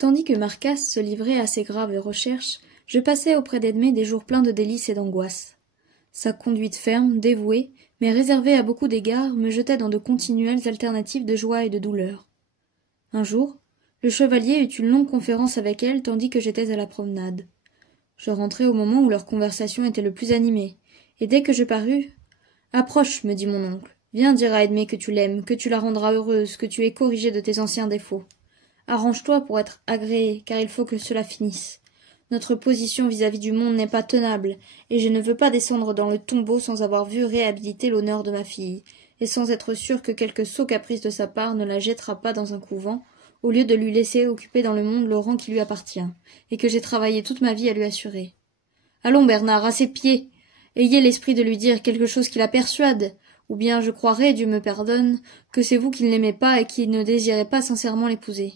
Tandis que Marcasse se livrait à ses graves recherches, je passais auprès d'Edmé des jours pleins de délices et d'angoisse. Sa conduite ferme, dévouée, mais réservée à beaucoup d'égards, me jetait dans de continuelles alternatives de joie et de douleur. Un jour, le chevalier eut une longue conférence avec elle tandis que j'étais à la promenade. Je rentrai au moment où leur conversation était le plus animée, et dès que je parus, « Approche, me dit mon oncle, viens dire à Edmé que tu l'aimes, que tu la rendras heureuse, que tu es corrigée de tes anciens défauts. Arrange-toi pour être agréé, car il faut que cela finisse. Notre position vis-à-vis du monde n'est pas tenable, et je ne veux pas descendre dans le tombeau sans avoir vu réhabiliter l'honneur de ma fille, et sans être sûr que quelque sot caprice de sa part ne la jettera pas dans un couvent, au lieu de lui laisser occuper dans le monde le rang qui lui appartient, et que j'ai travaillé toute ma vie à lui assurer. Allons, Bernard, à ses pieds. Ayez l'esprit de lui dire quelque chose qui la persuade, ou bien je croirai, Dieu me pardonne, que c'est vous qui ne l'aimez pas et qui ne désirez pas sincèrement l'épouser.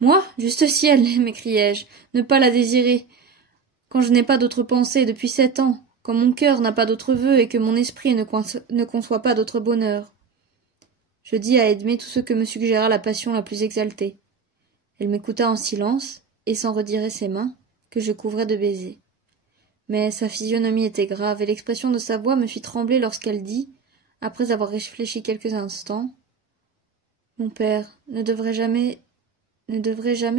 Moi, juste ciel, m'écriai-je, ne pas la désirer, quand je n'ai pas d'autre pensée depuis 7 ans, quand mon cœur n'a pas d'autre vœu et que mon esprit ne conçoit pas d'autre bonheur. Je dis à Edmé tout ce que me suggéra la passion la plus exaltée. Elle m'écouta en silence, et sans retirer ses mains, que je couvrais de baisers. Mais sa physionomie était grave, et l'expression de sa voix me fit trembler lorsqu'elle dit, après avoir réfléchi quelques instants, « Mon père ne devrait jamais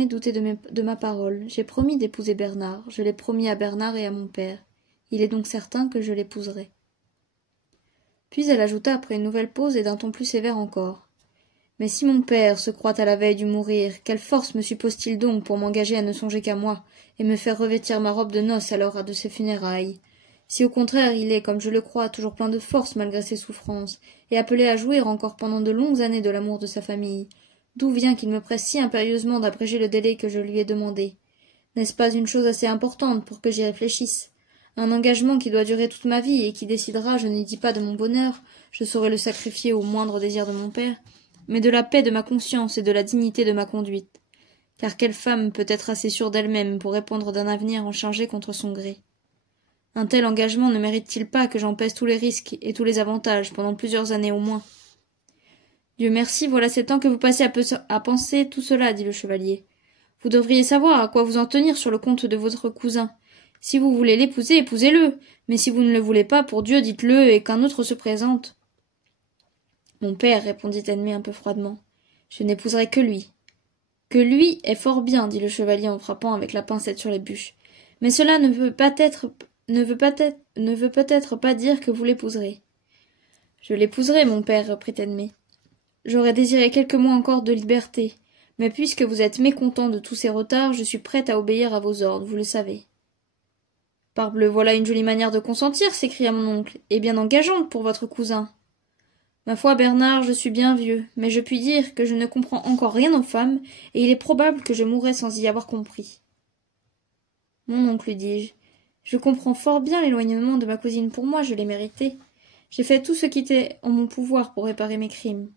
douter de ma parole. J'ai promis d'épouser Bernard. Je l'ai promis à Bernard et à mon père. Il est donc certain que je l'épouserai. » Puis elle ajouta après une nouvelle pause et d'un ton plus sévère encore. « Mais si mon père se croit à la veille du mourir, quelle force me suppose-t-il donc pour m'engager à ne songer qu'à moi, et me faire revêtir ma robe de noces à l'heure de ses funérailles? Si au contraire il est, comme je le crois, toujours plein de force malgré ses souffrances, et appelé à jouir encore pendant de longues années de l'amour de sa famille, d'où vient qu'il me presse si impérieusement d'abréger le délai que je lui ai demandé? N'est-ce pas une chose assez importante pour que j'y réfléchisse? Un engagement qui doit durer toute ma vie et qui décidera, je ne dis pas de mon bonheur, je saurais le sacrifier au moindre désir de mon père, mais de la paix de ma conscience et de la dignité de ma conduite. Car quelle femme peut être assez sûre d'elle-même pour répondre d'un avenir en chargé contre son gré? Un tel engagement ne mérite-t-il pas que j'en pèse tous les risques et tous les avantages pendant plusieurs années au moins? Dieu merci, voilà 7 ans que vous passez à penser tout cela, dit le chevalier. Vous devriez savoir à quoi vous en tenir sur le compte de votre cousin. Si vous voulez l'épouser, épousez-le, mais si vous ne le voulez pas, pour Dieu, dites-le, et qu'un autre se présente. Mon père, répondit Edmé un peu froidement, je n'épouserai que lui. Que lui est fort bien, dit le chevalier en frappant avec la pincette sur les bûches. Mais cela ne veut peut-être pas dire que vous l'épouserez. Je l'épouserai, mon père, reprit Edmé. J'aurais désiré quelques mois encore de liberté, mais puisque vous êtes mécontent de tous ces retards, je suis prête à obéir à vos ordres, vous le savez. Parbleu, voilà une jolie manière de consentir, s'écria mon oncle, et bien engageante pour votre cousin. Ma foi, Bernard, je suis bien vieux, mais je puis dire que je ne comprends encore rien aux femmes, et il est probable que je mourrai sans y avoir compris. Mon oncle, dis-je, je comprends fort bien l'éloignement de ma cousine pour moi, je l'ai mérité. J'ai fait tout ce qui était en mon pouvoir pour réparer mes crimes.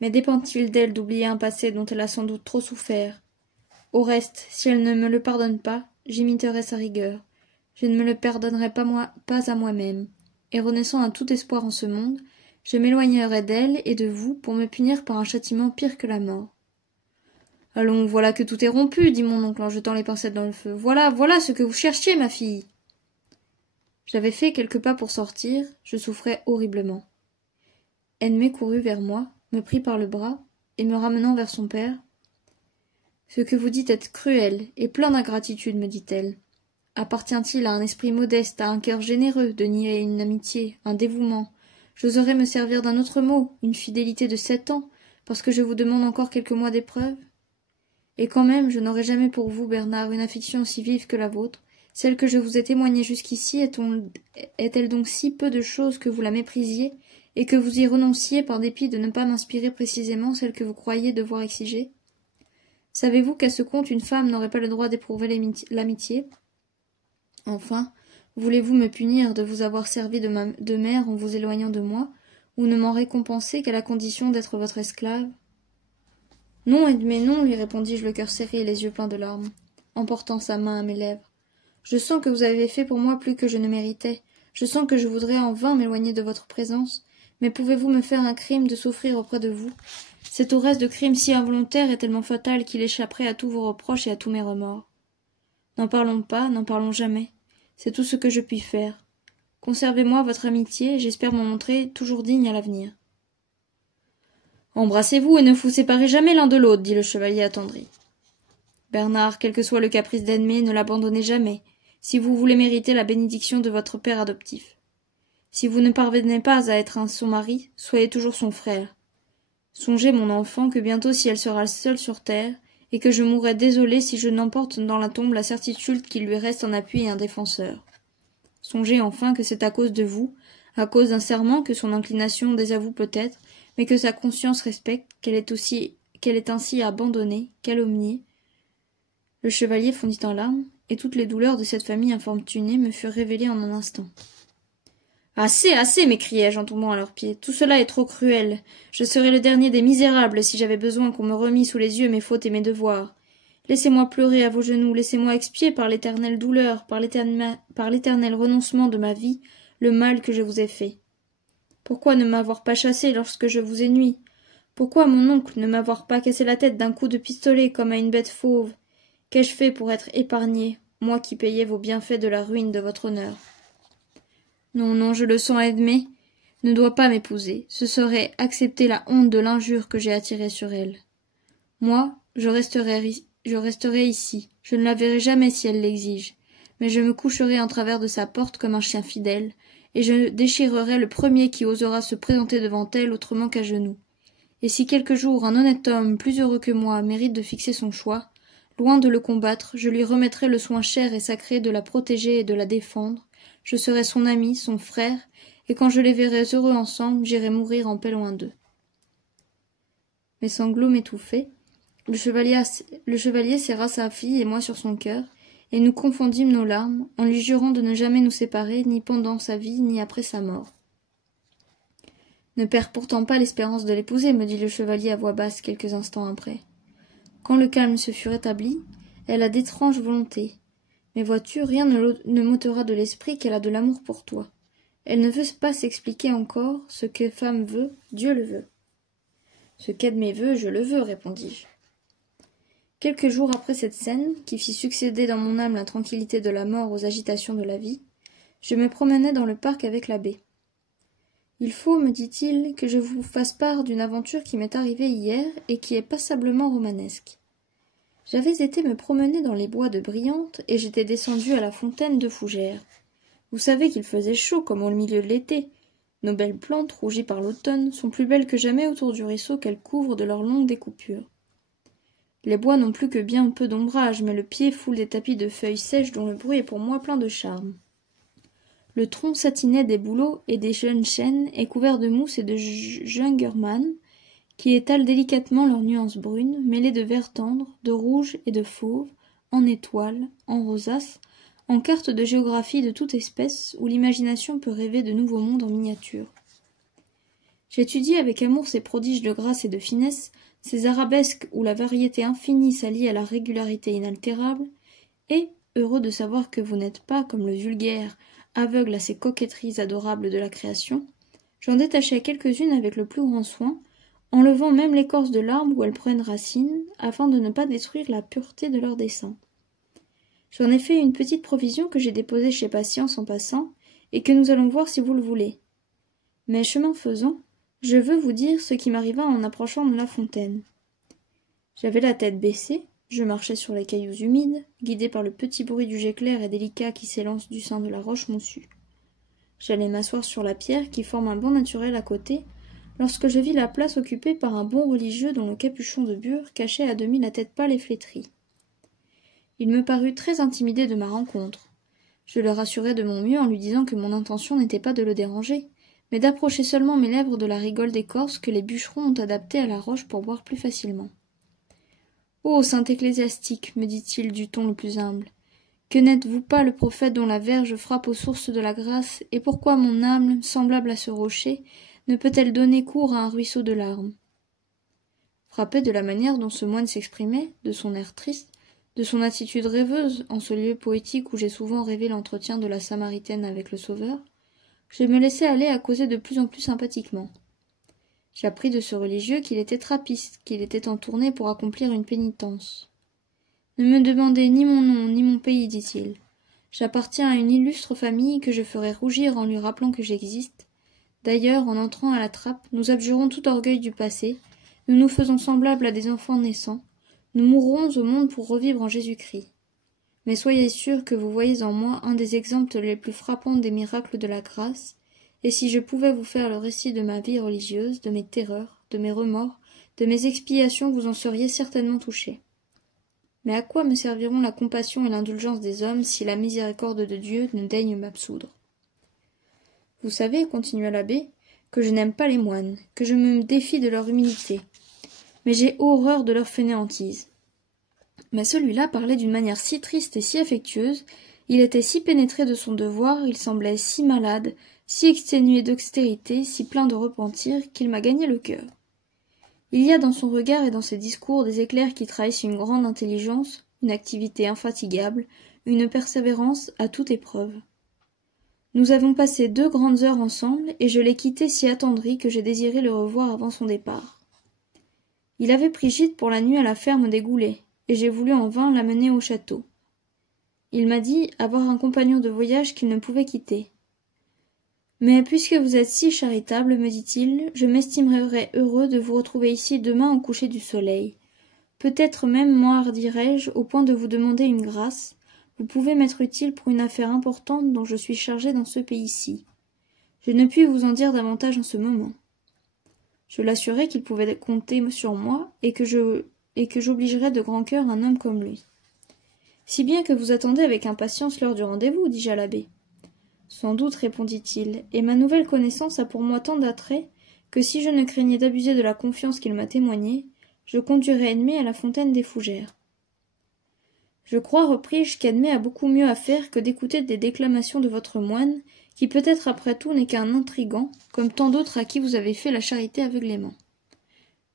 Mais dépend-il d'elle d'oublier un passé dont elle a sans doute trop souffert? Au reste, si elle ne me le pardonne pas, j'imiterai sa rigueur. Je ne me le pardonnerai pas à moi-même, et renaissant à tout espoir en ce monde, je m'éloignerai d'elle et de vous pour me punir par un châtiment pire que la mort. Allons, voilà que tout est rompu, dit mon oncle en jetant les pincettes dans le feu. Voilà ce que vous cherchiez, ma fille. J'avais fait quelques pas pour sortir, je souffrais horriblement. Edmé courut vers moi, me prit par le bras, et me ramenant vers son père. Ce que vous dites est cruel et plein d'ingratitude, me dit-elle. Appartient-il à un esprit modeste, à un cœur généreux, de nier une amitié, un dévouement? J'oserais me servir d'un autre mot, une fidélité de 7 ans, parce que je vous demande encore quelques mois d'épreuve? Et quand même, je n'aurai jamais pour vous, Bernard, une affection aussi vive que la vôtre. Celle que je vous ai témoignée jusqu'ici est-elle donc si peu de chose que vous la méprisiez, et que vous y renonciez par dépit de ne pas m'inspirer précisément celle que vous croyez devoir exiger? Savez-vous qu'à ce compte une femme n'aurait pas le droit d'éprouver l'amitié? Enfin, voulez-vous me punir de vous avoir servi de mère en vous éloignant de moi, ou ne m'en récompenser qu'à la condition d'être votre esclave? Non, Edmé, non, lui répondis-je le cœur serré et les yeux pleins de larmes, en portant sa main à mes lèvres. Je sens que vous avez fait pour moi plus que je ne méritais. Je sens que je voudrais en vain m'éloigner de votre présence, Mais pouvez-vous me faire un crime de souffrir auprès de vous? Cette auresse de crime si involontaire est tellement fatale qu'il échapperait à tous vos reproches et à tous mes remords. N'en parlons pas, n'en parlons jamais. C'est tout ce que je puis faire. Conservez-moi votre amitié, et j'espère m'en montrer toujours digne à l'avenir. Embrassez-vous et ne vous séparez jamais l'un de l'autre, dit le chevalier attendri. Bernard, quel que soit le caprice d'Edmé, ne l'abandonnez jamais, si vous voulez mériter la bénédiction de votre père adoptif. Si vous ne parvenez pas à être son mari, soyez toujours son frère. Songez, mon enfant, que bientôt si elle sera seule sur terre, et que je mourrai désolé si je n'emporte dans la tombe la certitude qu'il lui reste un appui et un défenseur. Songez enfin que c'est à cause de vous, à cause d'un serment que son inclination désavoue peut-être, mais que sa conscience respecte, qu'elle est ainsi abandonnée, calomniée. Le chevalier fondit en larmes, et toutes les douleurs de cette famille infortunée me furent révélées en un instant. Assez, assez, m'écriai-je en tombant à leurs pieds. Tout cela est trop cruel. Je serais le dernier des misérables si j'avais besoin qu'on me remît sous les yeux mes fautes et mes devoirs. Laissez-moi pleurer à vos genoux, laissez-moi expier par l'éternelle douleur, par l'éternel renoncement de ma vie, le mal que je vous ai fait. Pourquoi ne m'avoir pas chassé lorsque je vous ai nui? Pourquoi, mon oncle, ne m'avoir pas cassé la tête d'un coup de pistolet comme à une bête fauve? Qu'ai-je fait pour être épargné, moi qui payais vos bienfaits de la ruine de votre honneur? Non, non, je le sens, Edmé, ne doit pas m'épouser. Ce serait accepter la honte de l'injure que j'ai attirée sur elle. Moi, je resterai ici. Je ne la verrai jamais si elle l'exige. Mais je me coucherai en travers de sa porte comme un chien fidèle, et je déchirerai le premier qui osera se présenter devant elle autrement qu'à genoux. Et si quelque jour un honnête homme, plus heureux que moi, mérite de fixer son choix, loin de le combattre, je lui remettrai le soin cher et sacré de la protéger et de la défendre. Je serai son ami, son frère, et quand je les verrai heureux ensemble, j'irai mourir en paix loin d'eux. Mes sanglots m'étouffaient. Le chevalier serra sa fille et moi sur son cœur, et nous confondîmes nos larmes, en lui jurant de ne jamais nous séparer, ni pendant sa vie, ni après sa mort. Ne perds pourtant pas l'espérance de l'épouser, me dit le chevalier à voix basse quelques instants après. Quand le calme se fut rétabli, elle a d'étranges volontés. Mais vois-tu, rien ne m'ôtera de l'esprit qu'elle a de l'amour pour toi. Elle ne veut pas s'expliquer encore. Ce que femme veut, Dieu le veut. Ce qu'Edmé veut, je le veux, répondis-je. Quelques jours après cette scène, qui fit succéder dans mon âme la tranquillité de la mort aux agitations de la vie, je me promenais dans le parc avec l'abbé. Il faut, me dit-il, que je vous fasse part d'une aventure qui m'est arrivée hier et qui est passablement romanesque. J'avais été me promener dans les bois de Briante et j'étais descendu à la fontaine de Fougères. Vous savez qu'il faisait chaud comme au milieu de l'été. Nos belles plantes, rougies par l'automne, sont plus belles que jamais autour du ruisseau qu'elles couvrent de leurs longues découpures. Les bois n'ont plus que bien peu d'ombrage, mais le pied foule des tapis de feuilles sèches dont le bruit est pour moi plein de charme. Le tronc satiné des bouleaux et des jeunes chênes est couvert de mousse et de jungermann, qui étalent délicatement leurs nuances brunes, mêlées de vert tendre, de rouge et de fauve, en étoiles, en rosaces, en cartes de géographie de toute espèce, où l'imagination peut rêver de nouveaux mondes en miniature. J'étudie avec amour ces prodiges de grâce et de finesse, ces arabesques où la variété infinie s'allie à la régularité inaltérable, et, heureux de savoir que vous n'êtes pas, comme le vulgaire, aveugle à ces coquetteries adorables de la création, j'en détachai quelques-unes avec le plus grand soin, enlevant même l'écorce de l'arbre où elles prennent racine, afin de ne pas détruire la pureté de leur dessin. J'en ai fait une petite provision que j'ai déposée chez Patience en passant, et que nous allons voir si vous le voulez. Mais chemin faisant, je veux vous dire ce qui m'arriva en approchant de la fontaine. J'avais la tête baissée, je marchais sur les cailloux humides, guidé par le petit bruit du jet clair et délicat qui s'élance du sein de la roche moussue. J'allais m'asseoir sur la pierre qui forme un banc naturel à côté, lorsque je vis la place occupée par un bon religieux dont le capuchon de bure cachait à demi la tête pâle et flétrie. Il me parut très intimidé de ma rencontre. Je le rassurai de mon mieux en lui disant que mon intention n'était pas de le déranger, mais d'approcher seulement mes lèvres de la rigole d'écorce que les bûcherons ont adaptée à la roche pour boire plus facilement. « Ô saint ecclésiastique, me dit-il du ton le plus humble, que n'êtes-vous pas le prophète dont la verge frappe aux sources de la grâce, et pourquoi mon âme, semblable à ce rocher, ne peut-elle donner cours à un ruisseau de larmes ?» Frappé de la manière dont ce moine s'exprimait, de son air triste, de son attitude rêveuse en ce lieu poétique où j'ai souvent rêvé l'entretien de la Samaritaine avec le Sauveur, je me laissai aller à causer de plus en plus sympathiquement. J'appris de ce religieux qu'il était trappiste, qu'il était en tournée pour accomplir une pénitence. « Ne me demandez ni mon nom, ni mon pays, dit-il. J'appartiens à une illustre famille que je ferai rougir en lui rappelant que j'existe. D'ailleurs, en entrant à la trappe, nous abjurons tout orgueil du passé, nous nous faisons semblables à des enfants naissants, nous mourrons au monde pour revivre en Jésus-Christ. Mais soyez sûrs que vous voyez en moi un des exemples les plus frappants des miracles de la grâce, et si je pouvais vous faire le récit de ma vie religieuse, de mes terreurs, de mes remords, de mes expiations, vous en seriez certainement touchés. Mais à quoi me serviront la compassion et l'indulgence des hommes si la miséricorde de Dieu ne daigne m'absoudre? Vous savez, continua l'abbé, que je n'aime pas les moines, que je me défie de leur humilité, mais j'ai horreur de leur fainéantise. Mais celui-là parlait d'une manière si triste et si affectueuse, il était si pénétré de son devoir, il semblait si malade, si exténué d'austérité, si plein de repentir, qu'il m'a gagné le cœur. Il y a dans son regard et dans ses discours des éclairs qui trahissent une grande intelligence, une activité infatigable, une persévérance à toute épreuve. Nous avons passé 2 grandes heures ensemble, et je l'ai quitté si attendri que j'ai désiré le revoir avant son départ. Il avait pris gîte pour la nuit à la ferme des Goulets, et j'ai voulu en vain l'amener au château. Il m'a dit avoir un compagnon de voyage qu'il ne pouvait quitter. Mais puisque vous êtes si charitable, me dit-il, je m'estimerais heureux de vous retrouver ici demain au coucher du soleil. Peut-être même m'enhardirai-je au point de vous demander une grâce. Vous pouvez m'être utile pour une affaire importante dont je suis chargé dans ce pays-ci. Je ne puis vous en dire davantage en ce moment. Je l'assurai qu'il pouvait compter sur moi et que j'obligerais de grand cœur un homme comme lui. Si bien que vous attendez avec impatience l'heure du rendez-vous, dis-je à l'abbé. Sans doute, répondit-il, et ma nouvelle connaissance a pour moi tant d'attrait que si je ne craignais d'abuser de la confiance qu'il m'a témoignée, je conduirais Edmé à la fontaine des Fougères. Je crois, repris-je, qu'Edmé a beaucoup mieux à faire que d'écouter des déclamations de votre moine, qui peut-être après tout n'est qu'un intrigant, comme tant d'autres à qui vous avez fait la charité aveuglément.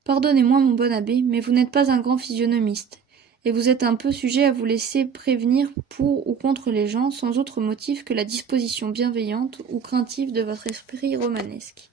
Pardonnez-moi, mon bon abbé, mais vous n'êtes pas un grand physionomiste, et vous êtes un peu sujet à vous laisser prévenir pour ou contre les gens sans autre motif que la disposition bienveillante ou craintive de votre esprit romanesque.